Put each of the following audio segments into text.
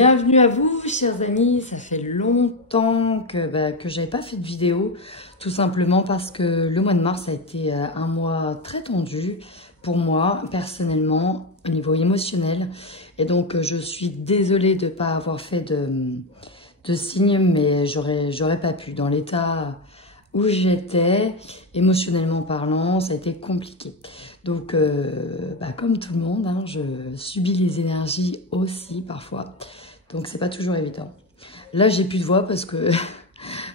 Bienvenue à vous, chers amis. Ça fait longtemps que j'avais pas fait de vidéo, tout simplement parce que le mois de mars a été un mois très tendu pour moi, personnellement, au niveau émotionnel. Et donc, je suis désolée de ne pas avoir fait de signes, mais j'aurais pas pu. Dans l'état où j'étais, émotionnellement parlant, ça a été compliqué. Donc, comme tout le monde, hein, je subis les énergies aussi parfois. Donc, c'est pas toujours évident. Là, j'ai plus de voix parce que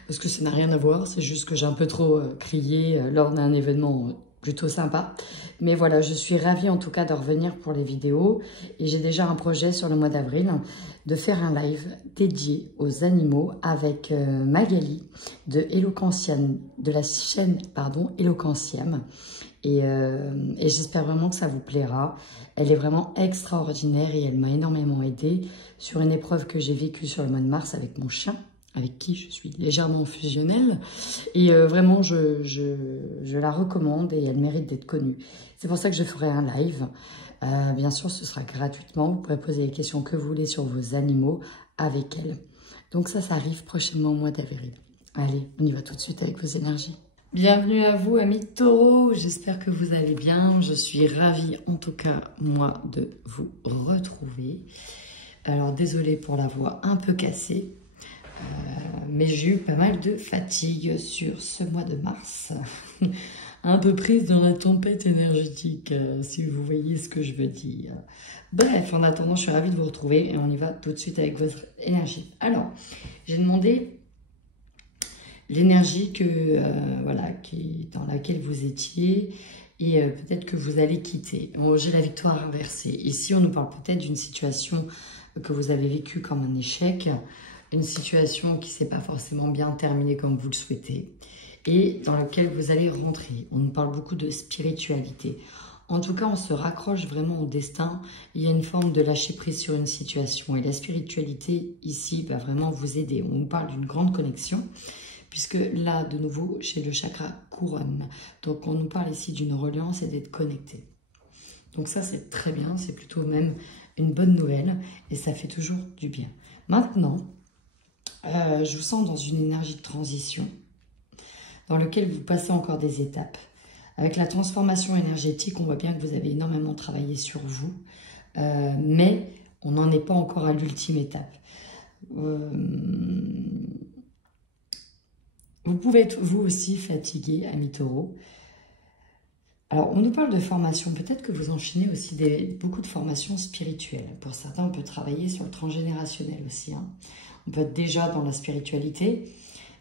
ça n'a rien à voir. C'est juste que j'ai un peu trop crié lors d'un événement plutôt sympa. Mais voilà, je suis ravie en tout cas de revenir pour les vidéos. Et j'ai déjà un projet sur le mois d'avril de faire un live dédié aux animaux avec Magali de Eloquentiam, de la chaîne Eloquentiam. Et j'espère vraiment que ça vous plaira. Elle est vraiment extraordinaire et elle m'a énormément aidée sur une épreuve que j'ai vécue sur le mois de mars avec mon chien, avec qui je suis légèrement fusionnelle. Et vraiment, je la recommande et elle mérite d'être connue. C'est pour ça que je ferai un live. Bien sûr, ce sera gratuitement. Vous pourrez poser les questions que vous voulez sur vos animaux avec elle. Donc ça arrive prochainement au mois d'avril. Allez, on y va tout de suite avec vos énergies. Bienvenue à vous, amis taureaux. J'espère que vous allez bien. Je suis ravie, en tout cas, moi, de vous retrouver. Alors, désolée pour la voix un peu cassée. Mais j'ai eu pas mal de fatigue sur ce mois de mars. Un peu prise dans la tempête énergétique, si vous voyez ce que je veux dire. Bref, en attendant, je suis ravie de vous retrouver et on y va tout de suite avec votre énergie. Alors, j'ai demandé l'énergie dans laquelle vous étiez et peut-être que vous allez quitter. Bon, j'ai la victoire inversée. Ici, on nous parle peut-être d'une situation que vous avez vécue comme un échec, une situation qui ne s'est pas forcément bien terminée comme vous le souhaitez et dans laquelle vous allez rentrer. On nous parle beaucoup de spiritualité. En tout cas, on se raccroche vraiment au destin. Il y a une forme de lâcher prise sur une situation et la spiritualité ici va vraiment vous aider. On nous parle d'une grande connexion. Puisque là, de nouveau, chez le chakra couronne. Donc, on nous parle ici d'une reliance et d'être connecté. Donc ça, c'est très bien. C'est plutôt même une bonne nouvelle. Et ça fait toujours du bien. Maintenant, je vous sens dans une énergie de transition dans laquelle vous passez encore des étapes. Avec la transformation énergétique, on voit bien que vous avez énormément travaillé sur vous. Mais on n'en est pas encore à l'ultime étape. Vous pouvez être vous aussi fatigué, amis taureaux. Alors, on nous parle de formation. Peut-être que vous enchaînez aussi beaucoup de formations spirituelles. Pour certains, on peut travailler sur le transgénérationnel aussi. Hein. On peut être déjà dans la spiritualité.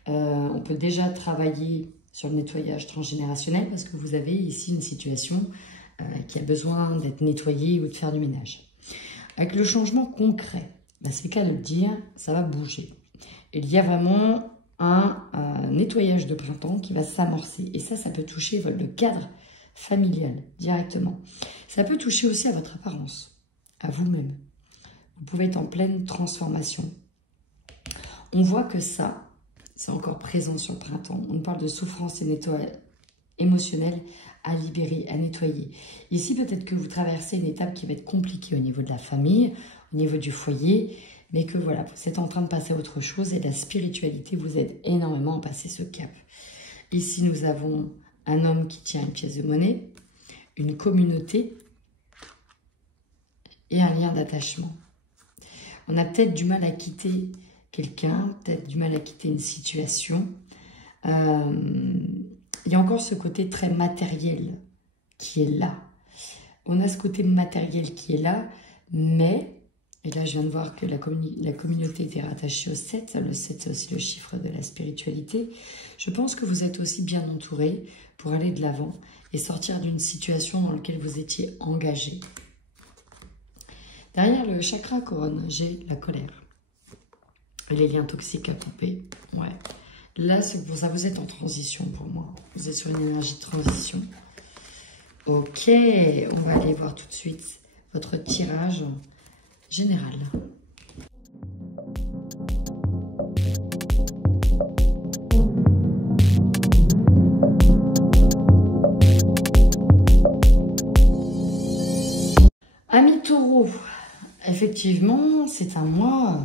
On peut déjà travailler sur le nettoyage transgénérationnel parce que vous avez ici une situation qui a besoin d'être nettoyée ou de faire du ménage. Avec le changement concret, c'est le cas de le dire, ça va bouger. Il y a vraiment un nettoyage de printemps qui va s'amorcer. Et ça peut toucher le cadre familial directement. Ça peut toucher aussi à votre apparence, à vous-même. Vous pouvez être en pleine transformation. On voit que ça, c'est encore présent sur le printemps. On parle de souffrance et nettoyage émotionnel à libérer, à nettoyer. Ici, peut-être que vous traversez une étape qui va être compliquée au niveau de la famille, au niveau du foyer, mais que voilà, vous êtes en train de passer à autre chose et la spiritualité vous aide énormément à passer ce cap. Ici, nous avons un homme qui tient une pièce de monnaie, une communauté et un lien d'attachement. On a peut-être du mal à quitter quelqu'un, peut-être du mal à quitter une situation. Il y a encore ce côté très matériel qui est là. On a ce côté matériel qui est là, mais... Et là, je viens de voir que la communauté était rattachée au 7. Le 7, c'est aussi le chiffre de la spiritualité. Je pense que vous êtes aussi bien entouré pour aller de l'avant et sortir d'une situation dans laquelle vous étiez engagé. Derrière le chakra couronne, j'ai la colère. Et les liens toxiques à couper. Ouais. Là, c'est pour ça que vous êtes en transition pour moi. Vous êtes sur une énergie de transition. Ok, on va aller voir tout de suite votre tirage général. Amis taureaux, effectivement, c'est un mois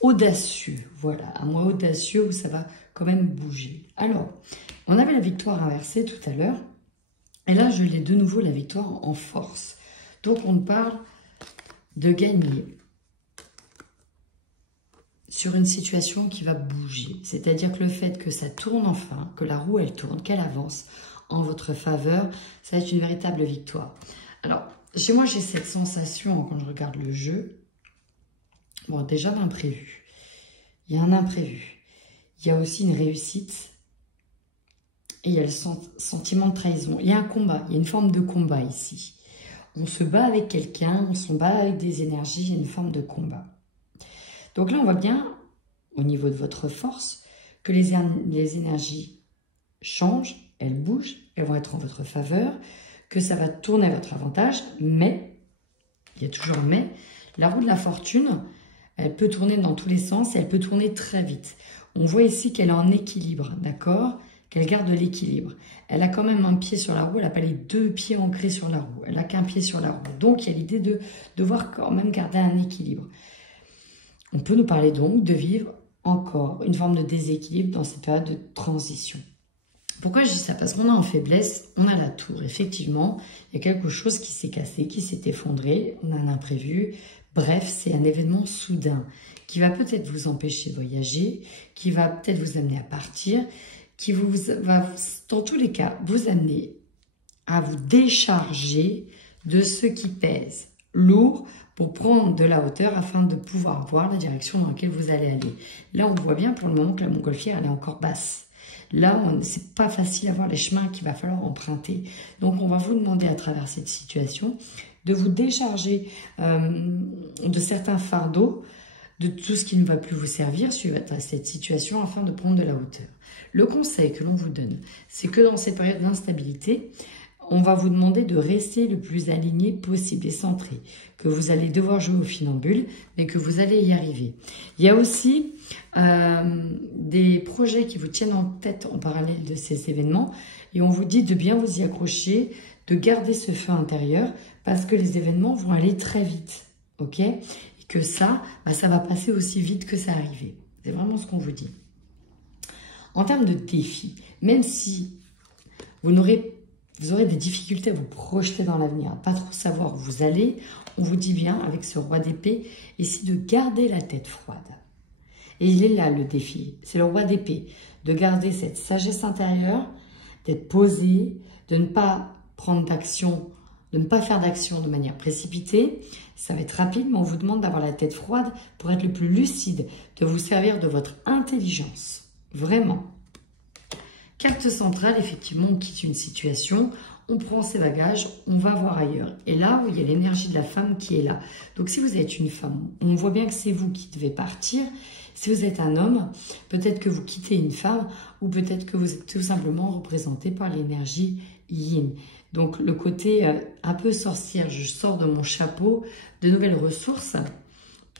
audacieux. Voilà, un mois audacieux où ça va quand même bouger. Alors, on avait la victoire inversée tout à l'heure. Et là, je l'ai de nouveau, la victoire en force. Donc, on parle de gagner sur une situation qui va bouger. C'est-à-dire que le fait que ça tourne enfin, que la roue, elle tourne, qu'elle avance en votre faveur, ça va être une véritable victoire. Alors, chez moi, j'ai cette sensation quand je regarde le jeu. Bon, déjà d'imprévu. Il y a un imprévu. Il y a aussi une réussite. Et il y a le sentiment de trahison. Il y a un combat, il y a une forme de combat ici. On se bat avec quelqu'un, on se bat avec des énergies, il y a une forme de combat. Donc là, on voit bien, au niveau de votre force, que les énergies changent, elles bougent, elles vont être en votre faveur, que ça va tourner à votre avantage, mais, il y a toujours un mais, la roue de la fortune, elle peut tourner dans tous les sens et elle peut tourner très vite. On voit ici qu'elle est en équilibre, d'accord ? Qu'elle garde l'équilibre. Elle a quand même un pied sur la roue, elle n'a pas les deux pieds ancrés sur la roue, elle n'a qu'un pied sur la roue. Donc, il y a l'idée de devoir quand même garder un équilibre. On peut nous parler donc de vivre encore une forme de déséquilibre dans cette période de transition. Pourquoi je dis ça? Parce qu'on a en faiblesse, on a la tour. Effectivement, il y a quelque chose qui s'est cassé, qui s'est effondré, on a un imprévu. Bref, c'est un événement soudain qui va peut-être vous empêcher de voyager, qui va peut-être vous amener à partir, qui va, dans tous les cas, vous amener à vous décharger de ce qui pèse lourd pour prendre de la hauteur afin de pouvoir voir la direction dans laquelle vous allez aller. Là, on voit bien pour le moment que la montgolfière, elle est encore basse. Là, c'est pas facile à voir les chemins qu'il va falloir emprunter. Donc, on va vous demander à travers cette situation de vous décharger de certains fardeaux, de tout ce qui ne va plus vous servir suite à cette situation afin de prendre de la hauteur. Le conseil que l'on vous donne, c'est que dans cette période d'instabilité, on va vous demander de rester le plus aligné possible et centré, que vous allez devoir jouer au funambule, mais que vous allez y arriver. Il y a aussi des projets qui vous tiennent en tête en parallèle de ces événements, et on vous dit de bien vous y accrocher, de garder ce feu intérieur, parce que les événements vont aller très vite, ok ? Et que ça va passer aussi vite que ça arrivait. C'est vraiment ce qu'on vous dit. En termes de défis, même si vous aurez des difficultés à vous projeter dans l'avenir, à pas trop savoir où vous allez, on vous dit bien, avec ce roi d'épée, ici de garder la tête froide. Et il est là le défi, c'est le roi d'épée, de garder cette sagesse intérieure, d'être posé, de ne pas prendre d'action, de ne pas faire d'action de manière précipitée. Ça va être rapide, mais on vous demande d'avoir la tête froide pour être le plus lucide, de vous servir de votre intelligence. Vraiment. Carte centrale, effectivement, on quitte une situation, on prend ses bagages, on va voir ailleurs. Et là, il y a l'énergie de la femme qui est là. Donc, si vous êtes une femme, on voit bien que c'est vous qui devez partir. Si vous êtes un homme, peut-être que vous quittez une femme ou peut-être que vous êtes tout simplement représenté par l'énergie yin. Donc, le côté un peu sorcière, je sors de mon chapeau de nouvelles ressources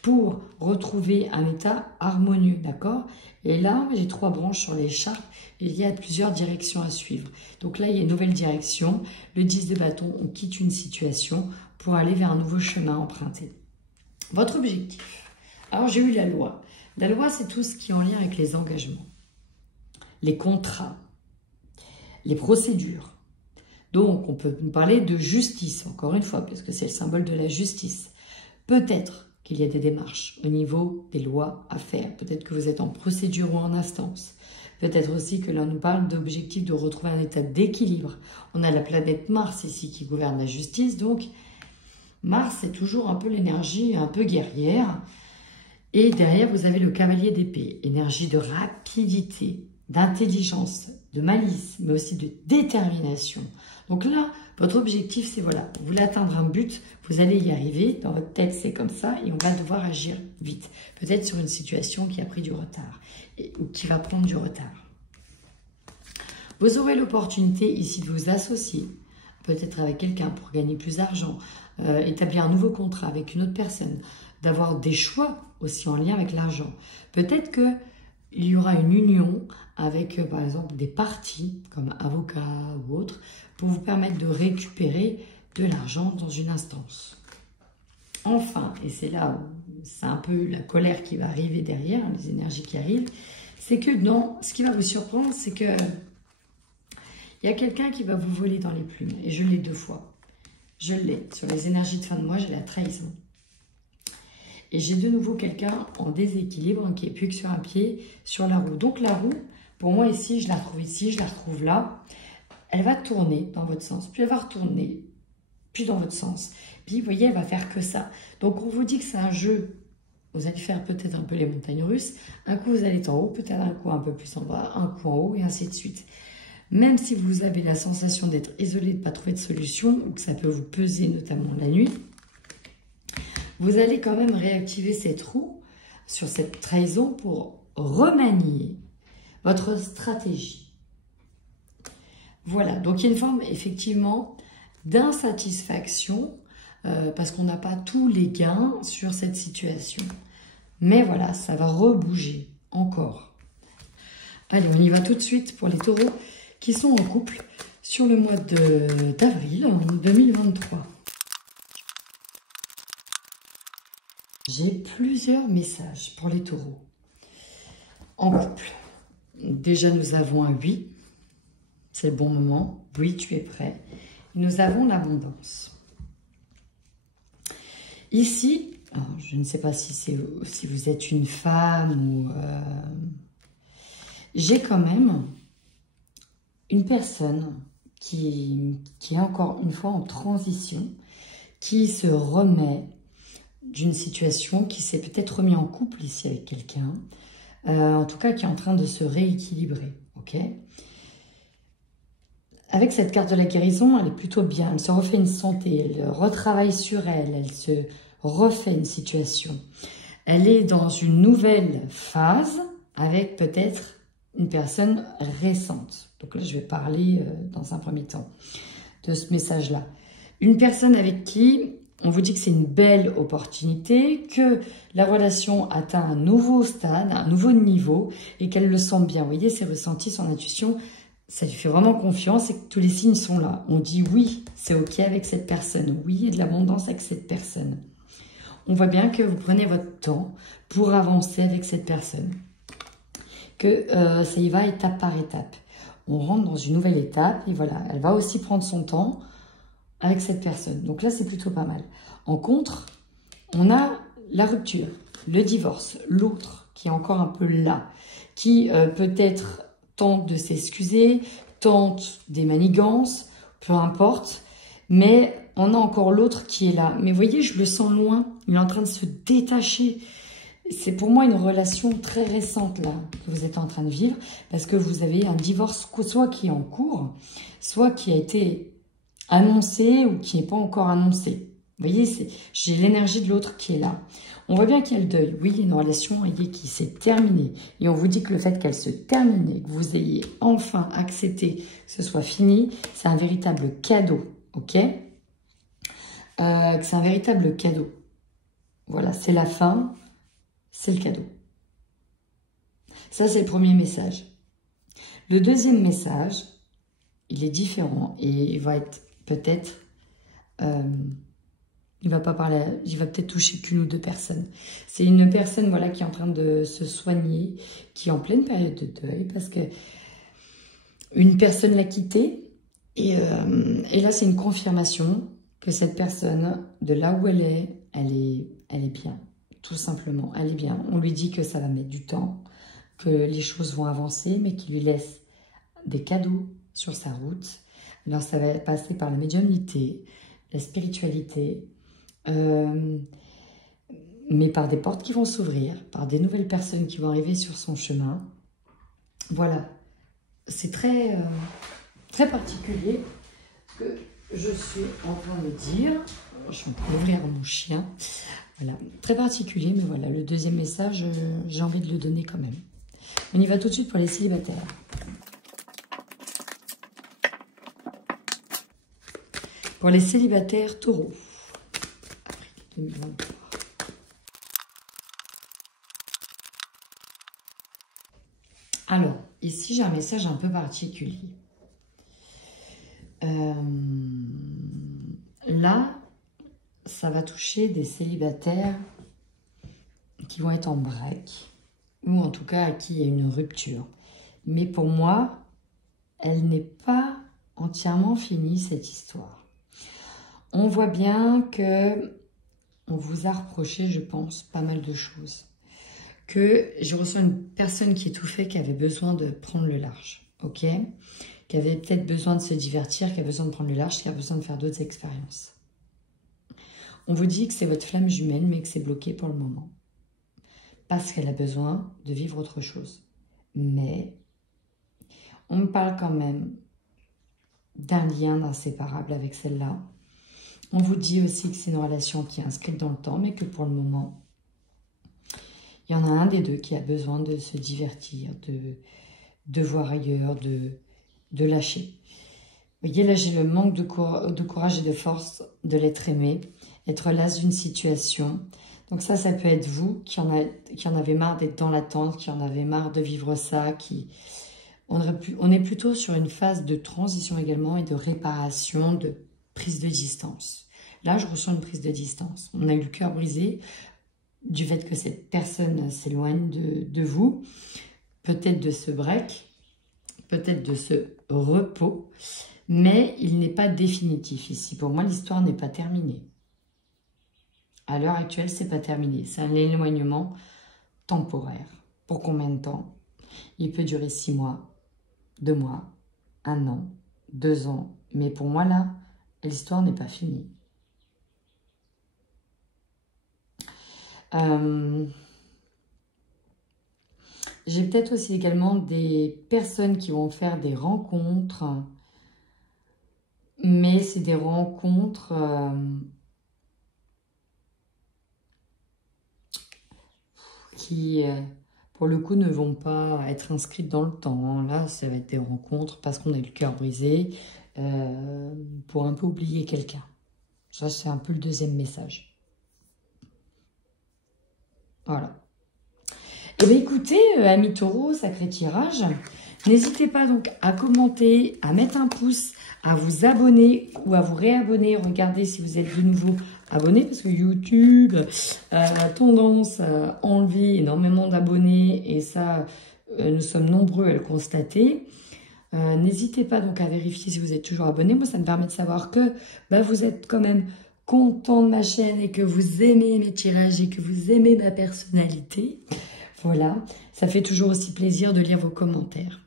pour retrouver un état harmonieux, d'accord? Et là, j'ai 3 branches sur l'écharpe. Il y a plusieurs directions à suivre. Donc là, il y a une nouvelle direction. Le 10 de bâton, on quitte une situation pour aller vers un nouveau chemin emprunté. Votre objectif. Alors, j'ai eu la loi. La loi, c'est tout ce qui est en lien avec les engagements, les contrats, les procédures. Donc, on peut nous parler de justice, encore une fois, parce que c'est le symbole de la justice. Peut-être qu'il y a des démarches au niveau des lois à faire. Peut-être que vous êtes en procédure ou en instance. Peut-être aussi que l'on nous parle d'objectif de retrouver un état d'équilibre. On a la planète Mars ici qui gouverne la justice. Donc, Mars, c'est toujours un peu l'énergie un peu guerrière. Et derrière, vous avez le cavalier d'épée. Énergie de rapidité, d'intelligence, de malice, mais aussi de détermination. Donc là, votre objectif, c'est voilà, vous voulez atteindre un but, vous allez y arriver. Dans votre tête, c'est comme ça et on va devoir agir vite. Peut-être sur une situation qui a pris du retard ou qui va prendre du retard. Vous aurez l'opportunité ici de vous associer, peut-être avec quelqu'un pour gagner plus d'argent, établir un nouveau contrat avec une autre personne, d'avoir des choix aussi en lien avec l'argent. Peut-être qu'il y aura une union avec, par exemple, des partis comme avocats ou autres pour vous permettre de récupérer de l'argent dans une instance. enfin, et c'est là où c'est un peu la colère qui va arriver derrière, les énergies qui arrivent, c'est que non, ce qui va vous surprendre, c'est que il y a quelqu'un qui va vous voler dans les plumes. Et je l'ai 2 fois. Je l'ai. Sur les énergies de fin de mois, j'ai la trahison. Et j'ai de nouveau quelqu'un en déséquilibre, qui est plus que sur un pied, sur la roue. Donc la roue, pour moi ici, je la retrouve ici, je la retrouve là. Elle va tourner dans votre sens, puis elle va retourner, puis dans votre sens. Puis vous voyez, elle va faire que ça. Donc on vous dit que c'est un jeu. Vous allez faire peut-être un peu les montagnes russes. Un coup, vous allez être en haut, peut-être un coup un peu plus en bas, un coup en haut, et ainsi de suite. Même si vous avez la sensation d'être isolé, de ne pas trouver de solution, ou que ça peut vous peser, notamment la nuit, vous allez quand même réactiver cette roue sur cette trahison pour remanier votre stratégie. Voilà, donc il y a une forme effectivement d'insatisfaction parce qu'on n'a pas tous les gains sur cette situation. Mais voilà, ça va rebouger encore. Allez, on y va tout de suite pour les taureaux qui sont en couple sur le mois d'avril 2023. J'ai plusieurs messages pour les taureaux en couple. Déjà, nous avons un oui, c'est le bon moment. Oui, tu es prêt. Et nous avons l'abondance. Ici, alors, je ne sais pas si vous êtes une femme ou... j'ai quand même une personne qui est encore une fois en transition, qui se remet d'une situation, qui s'est peut-être remis en couple ici avec quelqu'un, en tout cas qui est en train de se rééquilibrer, ok? Avec cette carte de la guérison, elle est plutôt bien, elle se refait une santé, elle retravaille sur elle, elle se refait une situation. Elle est dans une nouvelle phase avec peut-être une personne récente. Donc là, je vais parler dans un premier temps de ce message-là. Une personne avec qui on vous dit que c'est une belle opportunité, que la relation atteint un nouveau stade, un nouveau niveau et qu'elle le sent bien. Vous voyez, ses ressentis, son intuition, ça lui fait vraiment confiance et que tous les signes sont là. On dit oui, c'est ok avec cette personne. Oui, il y a de l'abondance avec cette personne. On voit bien que vous prenez votre temps pour avancer avec cette personne. Que ça y va étape par étape. On rentre dans une nouvelle étape et voilà, elle va aussi prendre son temps avec cette personne. Donc là, c'est plutôt pas mal. En contre, on a la rupture, le divorce, l'autre qui est encore un peu là, qui peut-être tente de s'excuser, tente des manigances, peu importe, mais on a encore l'autre qui est là. Mais vous voyez, je le sens loin, il est en train de se détacher. C'est pour moi une relation très récente là que vous êtes en train de vivre, parce que vous avez un divorce soit qui est en cours, soit qui a été annoncé ou qui n'est pas encore annoncé. Vous voyez, j'ai l'énergie de l'autre qui est là. On voit bien qu'il y a le deuil. Oui, il y a une relation qui s'est terminée. Et on vous dit que le fait qu'elle se termine et que vous ayez enfin accepté que ce soit fini, c'est un véritable cadeau. Ok, c'est un véritable cadeau. Voilà, c'est la fin, c'est le cadeau. Ça, c'est le premier message. Le deuxième message, il est différent et il va être peut-être... il va pas parler, il va peut-être toucher qu'une ou deux personnes. C'est une personne voilà, qui est en train de se soigner, qui est en pleine période de deuil, parce que une personne l'a quitté. Et là, c'est une confirmation que cette personne, de là où elle est bien, tout simplement. Elle est bien. On lui dit que ça va mettre du temps, que les choses vont avancer, mais qu'il lui laisse des cadeaux sur sa route. Alors, ça va passer par la médiumnité, la spiritualité, mais par des portes qui vont s'ouvrir, par des nouvelles personnes qui vont arriver sur son chemin. Voilà, c'est très, très particulier ce que je suis en train de dire. Je suis en train d'ouvrir mon chien. Voilà, très particulier, mais voilà, le deuxième message, j'ai envie de le donner quand même. On y va tout de suite pour les célibataires. Pour les célibataires taureaux. 2023. Alors, ici, j'ai un message un peu particulier. Là, ça va toucher des célibataires qui vont être en break, ou en tout cas à qui il y a une rupture. Mais pour moi, elle n'est pas entièrement finie, cette histoire. On voit bien que on vous a reproché, je pense, pas mal de choses. Que je reçois une personne qui étouffait, qui avait besoin de prendre le large, ok? Qui avait peut-être besoin de se divertir, qui a besoin de prendre le large, qui a besoin de faire d'autres expériences. On vous dit que c'est votre flamme jumelle, mais que c'est bloqué pour le moment. Parce qu'elle a besoin de vivre autre chose. Mais on me parle quand même d'un lien inséparable avec celle-là. On vous dit aussi que c'est une relation qui est inscrite dans le temps, mais que pour le moment, il y en a un des deux qui a besoin de se divertir, de voir ailleurs, de lâcher. Vous voyez, là, j'ai le manque de courage et de force de l'être aimé, être las d'une situation. Donc ça peut être vous qui en avez marre d'être dans l'attente, qui en avez marre de vivre ça, on est plutôt sur une phase de transition également et de réparation, de prise de distance. Là, je ressens une prise de distance. On a eu le cœur brisé du fait que cette personne s'éloigne de vous, peut-être de ce break, peut-être de ce repos, mais il n'est pas définitif ici. Pour moi, l'histoire n'est pas terminée. À l'heure actuelle, c'est pas terminé. C'est un éloignement temporaire. Pour combien de temps? Il peut durer 6 mois, 2 mois, 1 an, 2 ans. Mais pour moi, là, l'histoire n'est pas finie. J'ai peut-être aussi également des personnes qui vont faire des rencontres, mais c'est des rencontres qui, pour le coup, ne vont pas être inscrites dans le temps. Là, ça va être des rencontres parce qu'on a le cœur brisé pour un peu oublier quelqu'un. Ça, c'est un peu le deuxième message. Voilà. Eh bien, écoutez, amis taureaux, sacré tirage, n'hésitez pas donc à commenter, à mettre un pouce, à vous abonner ou à vous réabonner. Regardez si vous êtes de nouveau abonné, parce que YouTube a tendance à enlever énormément d'abonnés, et ça, nous sommes nombreux à le constater. N'hésitez pas donc à vérifier si vous êtes toujours abonné. Moi, ça me permet de savoir que vous êtes quand même content de ma chaîne et que vous aimez mes tirages et que vous aimez ma personnalité. Voilà, ça fait toujours aussi plaisir de lire vos commentaires.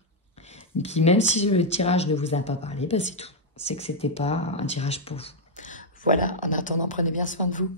Et puis même si le tirage ne vous a pas parlé, c'est tout. C'est que c'était pas un tirage pour vous. Voilà, en attendant, prenez bien soin de vous.